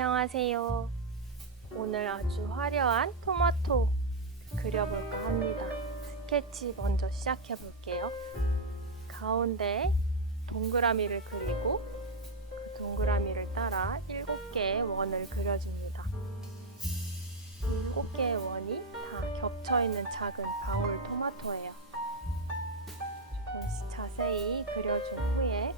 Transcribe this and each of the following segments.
안녕하세요. 오늘 아주 화려한 토마토 그려볼까 합니다. 스케치 먼저 시작해 볼게요. 가운데 동그라미를 그리고 그 동그라미를 따라 7개의 원을 그려줍니다. 7개의 원이 다 겹쳐있는 작은 방울 토마토예요. 조금씩 자세히 그려준 후에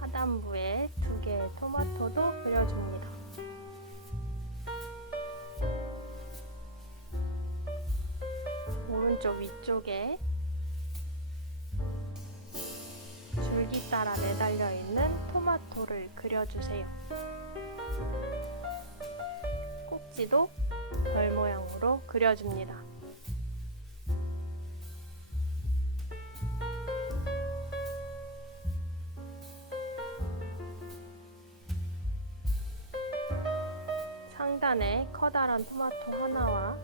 하단부에 2개의 토마토도 그려줍니다. 오른쪽 위쪽에 줄기 따라 매달려 있는 토마토를 그려주세요. 꼭지도 별 모양으로 그려줍니다. 상단에 커다란 토마토 하나와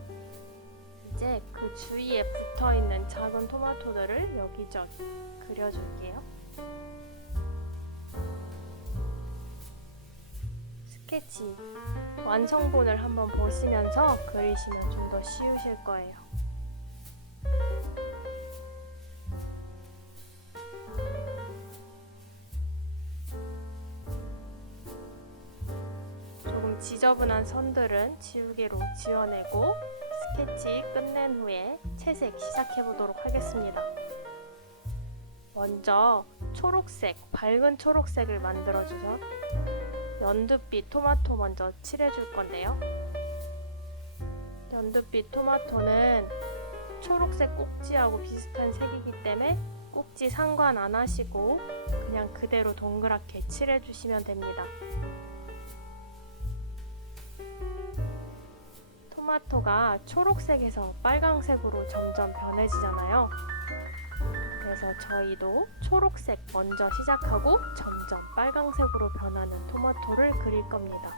이제 그 주위에 붙어있는 작은 토마토들을 여기저기 그려줄게요. 스케치 완성본을 한번 보시면서 그리시면 좀 더 쉬우실 거예요. 조금 지저분한 선들은 지우개로 지워내고 스케치 끝낸 후에 채색 시작해 보도록 하겠습니다. 먼저 초록색, 밝은 초록색을 만들어줘서 연두빛 토마토 먼저 칠해줄 건데요. 연두빛 토마토는 초록색 꼭지하고 비슷한 색이기 때문에 꼭지 상관 안 하시고 그냥 그대로 동그랗게 칠해주시면 됩니다. 토마토가 초록색에서 빨강색으로 점점 변해지잖아요. 그래서 저희도 초록색 먼저 시작하고 점점 빨강색으로 변하는 토마토를 그릴 겁니다.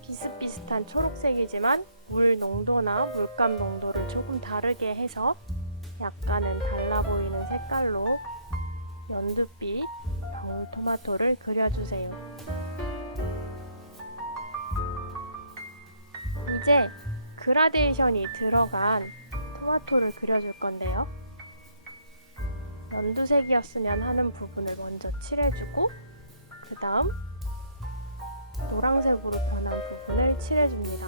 비슷비슷한 초록색이지만 물 농도나 물감 농도를 조금 다르게 해서 약간은 달라 보이는 색깔로 연두빛 방울토마토를 그려주세요. 이제 그라데이션이 들어간 토마토를 그려줄 건데요. 연두색이었으면 하는 부분을 먼저 칠해주고 그 다음 노란색으로 변한 부분을 칠해줍니다.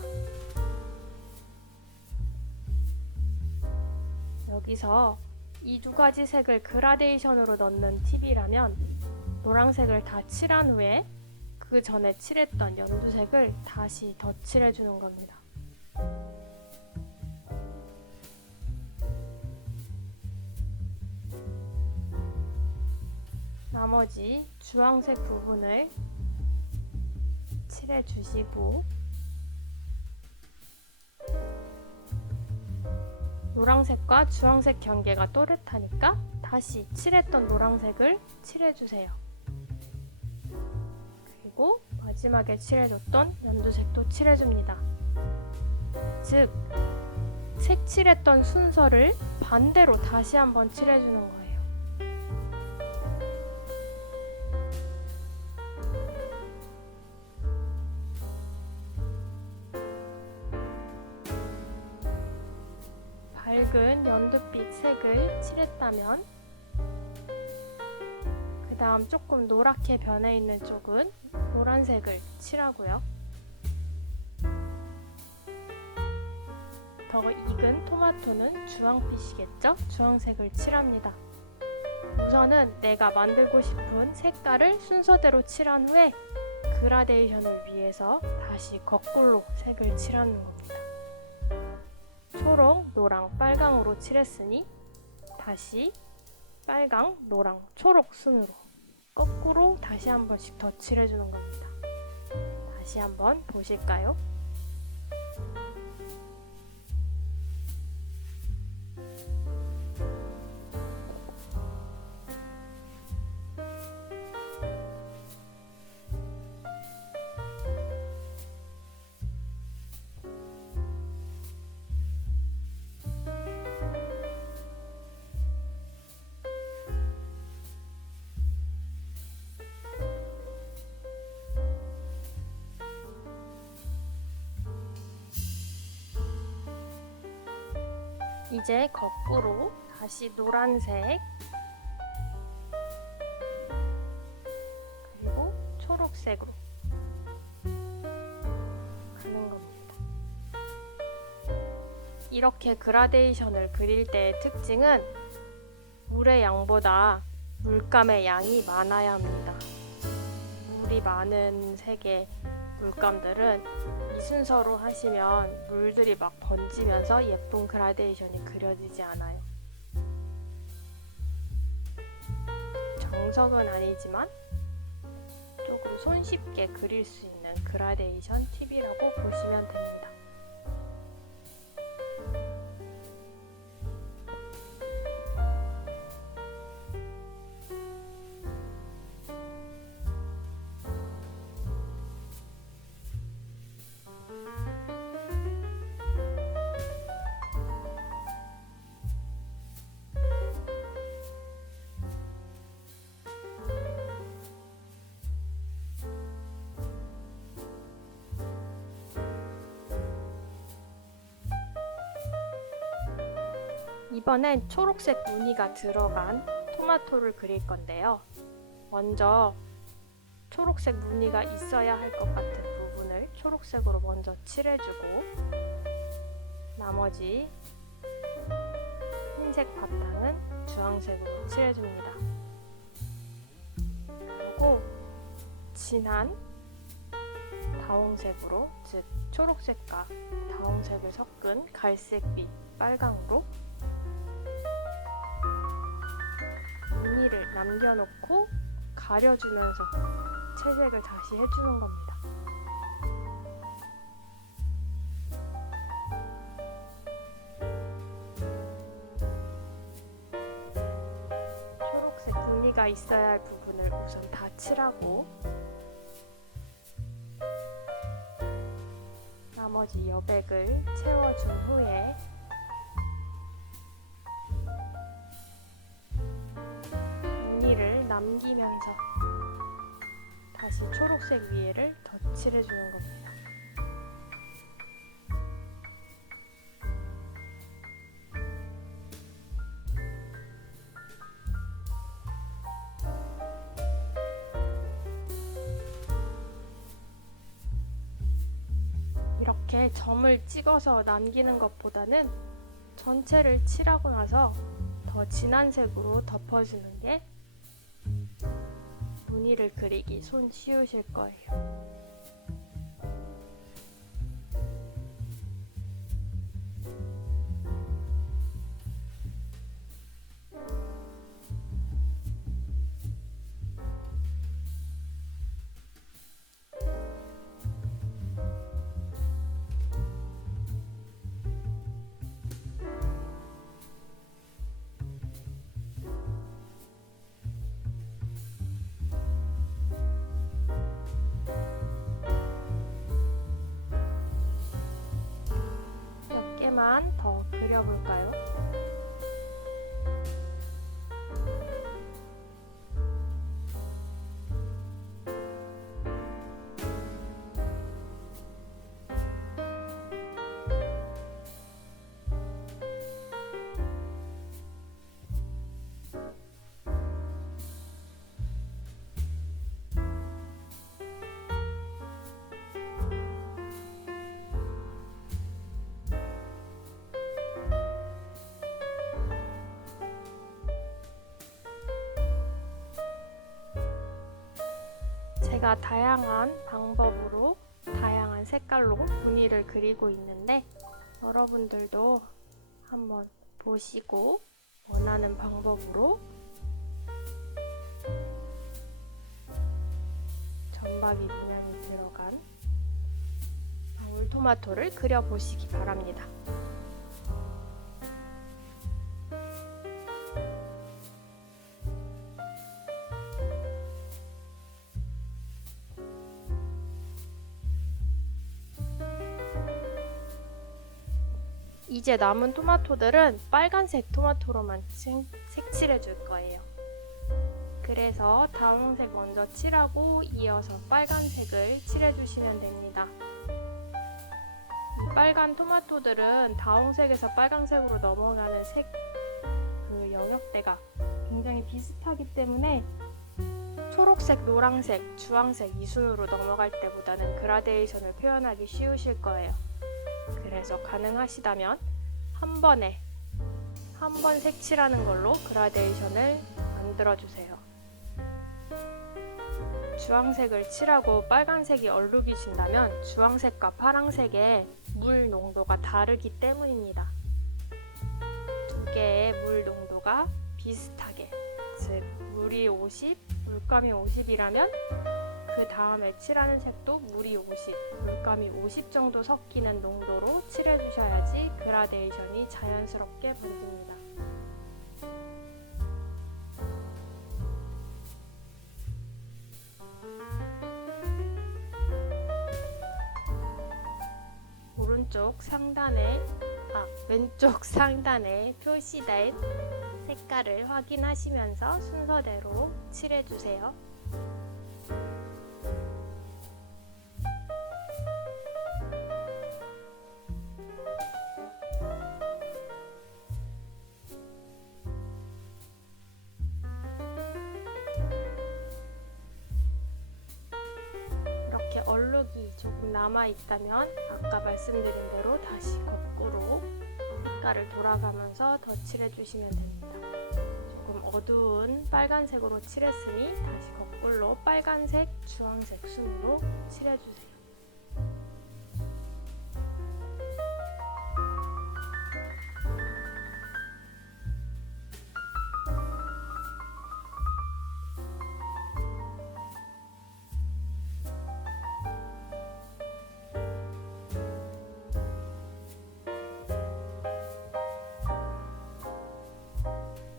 여기서 이 2가지 색을 그라데이션으로 넣는 팁이라면 노란색을 다 칠한 후에 그 전에 칠했던 연두색을 다시 덧칠해주는 겁니다. 나머지 주황색 부분을 칠해주시고 노란색과 주황색 경계가 또렷하니까 다시 칠했던 노란색을 칠해주세요. 그리고 마지막에 칠해줬던 연두색도 칠해줍니다. 즉, 색칠했던 순서를 반대로 다시 한번 칠해주는 거예요. 밝은 연두빛 색을 칠했다면 그 다음 조금 노랗게 변해 있는 쪽은 노란색을 칠하고요. 더 익은 토마토는 주황빛이겠죠? 주황색을 칠합니다. 우선은 내가 만들고 싶은 색깔을 순서대로 칠한 후에 그라데이션을 위해서 다시 거꾸로 색을 칠하는 겁니다. 초록, 노랑, 빨강으로 칠했으니 다시 빨강, 노랑, 초록 순으로 거꾸로 다시 한 번씩 더 칠해주는 겁니다. 다시 한번 보실까요? 이제 거꾸로 다시 노란색, 그리고 초록색으로 가는 겁니다. 이렇게 그라데이션을 그릴 때의 특징은 물의 양보다 물감의 양이 많아야 합니다. 물이 많은 색의 물감들은 이 순서로 하시면 물들이 막 번지면서 예쁜 그라데이션이 그려지지 않아요. 정석은 아니지만 조금 손쉽게 그릴 수 있는 그라데이션 팁이라고 보시면 됩니다. 이번엔 초록색 무늬가 들어간 토마토를 그릴 건데요. 먼저 초록색 무늬가 있어야 할 것 같은 부분을 초록색으로 먼저 칠해주고 나머지 흰색 바탕은 주황색으로 칠해줍니다. 그리고 진한 다홍색으로, 즉 초록색과 다홍색을 섞은 갈색빛 빨강으로 무늬를 남겨놓고 가려주면서 채색을 다시 해주는 겁니다. 초록색 무늬가 있어야 할 부분을 우선 다 칠하고 나머지 여백을 채워준 후에 무늬를 남기면서 다시 초록색 위에를 덧칠해주는 겁니다. 이렇게 점을 찍어서 남기는 것보다는 전체를 칠하고 나서 더 진한 색으로 덮어주는 게 무늬를 그리기 손 쉬우실 거예요. 몇 개만 더 그려볼까요? 제가 다양한 방법으로 다양한 색깔로 무늬를 그리고 있는데 여러분들도 한번 보시고 원하는 방법으로 점박이 문양이 들어간 방울토마토를 그려보시기 바랍니다. 이제 남은 토마토들은 빨간색 토마토로만 색칠해 줄 거예요. 그래서 다홍색 먼저 칠하고 이어서 빨간색을 칠해 주시면 됩니다. 이 빨간 토마토들은 다홍색에서 빨강색으로 넘어가는 그 영역대가 굉장히 비슷하기 때문에 초록색, 노란색, 주황색 이 순으로 넘어갈 때보다는 그라데이션을 표현하기 쉬우실 거예요. 그래서 가능하시다면 한 번에 한 번 색칠하는 걸로 그라데이션을 만들어주세요. 주황색을 칠하고 빨간색이 얼룩이신다면 주황색과 파란색의 물 농도가 다르기 때문입니다. 두 개의 물 농도가 비슷하게, 즉 물이 50, 물감이 50이라면 그 다음에 칠하는 색도 물이 50, 물감이 50 정도 섞이는 농도로 칠해주셔야지 그라데이션이 자연스럽게 번집니다. 왼쪽 상단에 표시된 색깔을 확인하시면서 순서대로 칠해주세요. 이렇게 얼룩이 조금 남아있다면 아까 말씀드린 대로 다시 거꾸로 색깔을 돌아가면서 더 칠해주시면 됩니다. 조금 어두운 빨간색으로 칠했으니 다시 거꾸로 빨간색, 주황색 순으로 칠해주세요.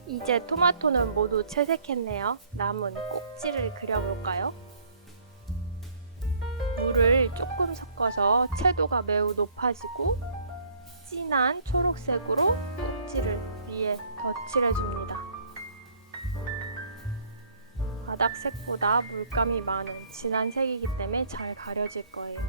이제 토마토는 모두 채색했네요. 남은 꼭지를 그려볼까요? 물을 조금 섞어서 채도가 매우 높아지고 진한 초록색으로 꼭지를 위에 덧칠해줍니다. 바닥색보다 물감이 많은 진한 색이기 때문에 잘 가려질 거예요.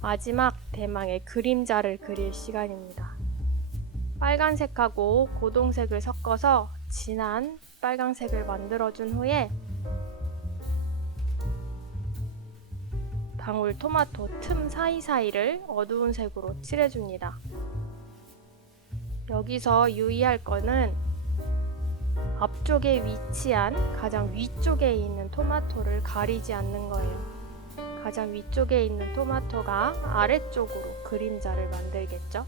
마지막 대망의 그림자를 그릴 시간입니다. 빨간색하고 고동색을 섞어서 진한 빨간색을 만들어준 후에 방울토마토 틈 사이사이를 어두운 색으로 칠해줍니다. 여기서 유의할 거는 앞쪽에 위치한 가장 위쪽에 있는 토마토를 가리지 않는 거예요. 가장 위쪽에 있는 토마토가 아래쪽으로 그림자를 만들겠죠?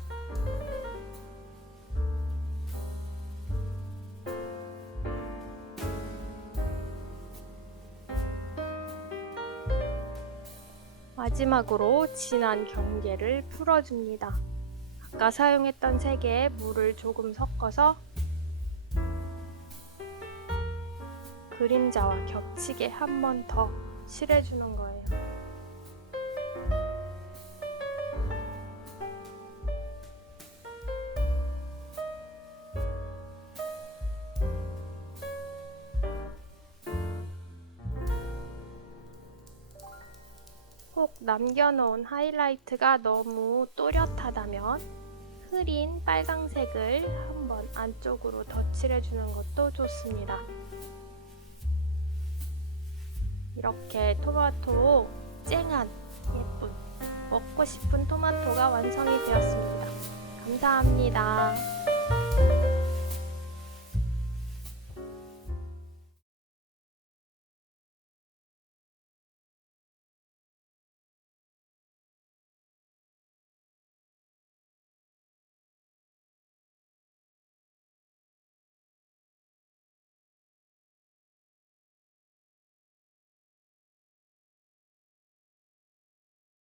마지막으로 진한 경계를 풀어줍니다. 아까 사용했던 색에 물을 조금 섞어서 그림자와 겹치게 한 번 더 칠해주는 거예요. 꼭 남겨놓은 하이라이트가 너무 또렷하다면 흐린 빨강색을 한번 안쪽으로 덧칠해주는 것도 좋습니다. 이렇게 토마토 쨍한 예쁜 먹고 싶은 토마토가 완성이 되었습니다. 감사합니다.